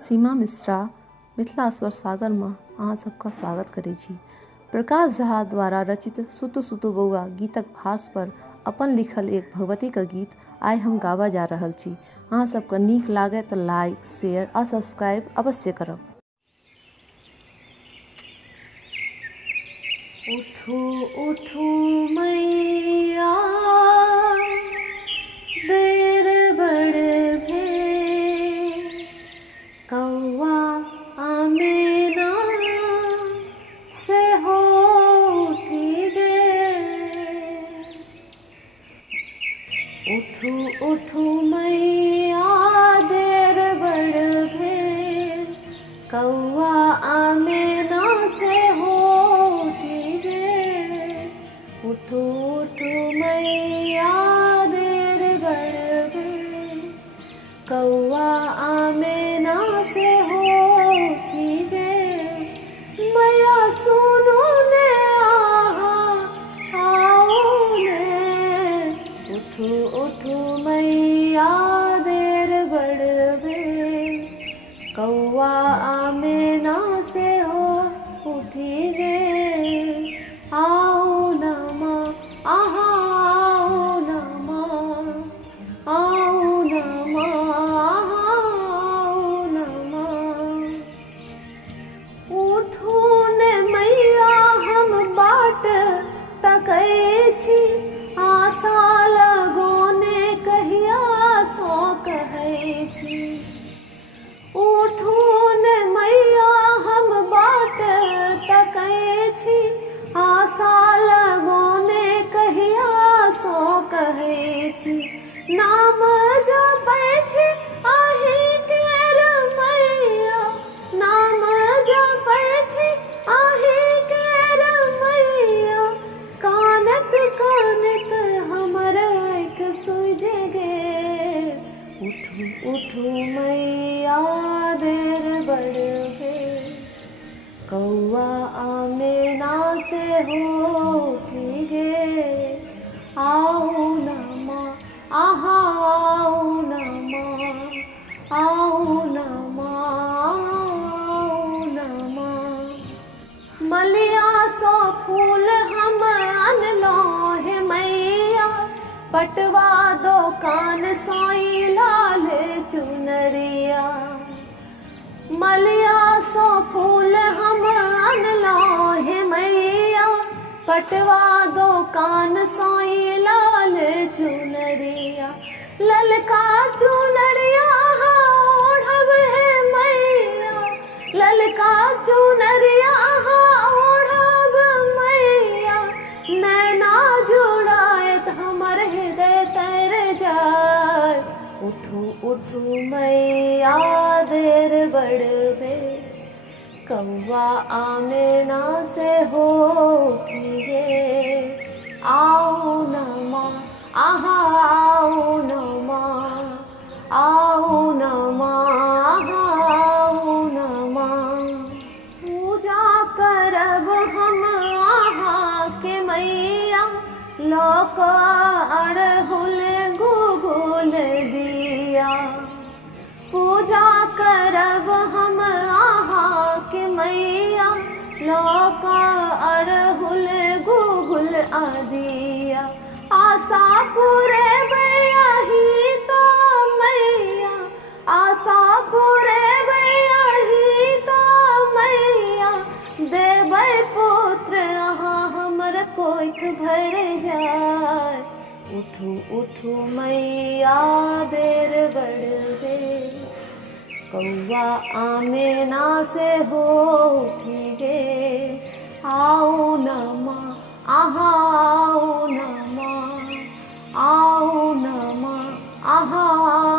सीमा मिश्रा मिथिला स्वर सागर में अहाँ सबका स्वागत करै छी। प्रकाश झा द्वारा रचित सुतु सुतु बौआ गीतक भाष पर अपन लिखल एक भगवती का गीत आइ हम गावा जा रहल छी। अहाँ सबके नीक लागे तो लाइक शेयर और सब्सक्राइब अवश्य करब। उठू उठू मैया देर बड़ भेल, कौआ आमेना सेहो उठि गेल। उठू उठू मैया देर बड़ भेल, कौआ आमेना सेहो उठि गेल। उठू उठू मैया देर बड़ भेल, कौआ आमेना सेहो उठि गेल। मैया सुनू ने आओ ने, उठू उठू मैया देर बड़ भेल, कौआ आमेना सेहो उठि गेल। आओ न माँ, आओ न माँ, आओ न माँ, आओ न माँ। उठू ने मैया हम बाट तकै छी, आशा लगोने कहिया सो कहै छी। उठू ने मैया हम बाट तकै छी, आशा लगोने कहिया सो कहै छी। नाम जपै छी आहि केर मैया, नाम जपै छी आहि केर मैया। कानत कानत हमर आँखि सूझि गेल। उठू उठू मैया देर बड़ भेल, कौआ आमेना सेहो उठि गेल। आओ न माँ, आओ न माँ, आओ न माँ, आओ न माँ। मलिया सो फूल हम अनलहुँ हे मैया, पटवा दोकान सोई लाल चुनरिया। मलिया सो फूल हम अनलहुँ हे मैया, पटवा दोकान सोई लाल चुनरिया। ललका चुनरिया ओढ़ब हे मैया, ललका चुनरिया ओढ़ब मैया। नैना जुड़ायत हमर हृदय तर जाय। उठू उठू मैया देर बड़ भेल, कौआ आमेना सेहो उठि गेल। आओ न माँ, आओ न माँ, आओ न माँ, आओ न माँ। पूजा करब हम अहाँके मैया, लोक अड़हुल गुगुल दिया। पूजा करब हम अहाँके मैया, लोक अड़हुल गुगुल आदिया। आशा पुरेबै आहि तो मैया, आशा पुरेबै आहि तो मैया। देबै पुत्र अहाँ हमर कोइख भर जाय। उठू उठू मैया देर बड़ भेल, कौआ आमेना सेहो उठि गेल। आओ न माँ, आओ न माँ, आओ न माँ, आओ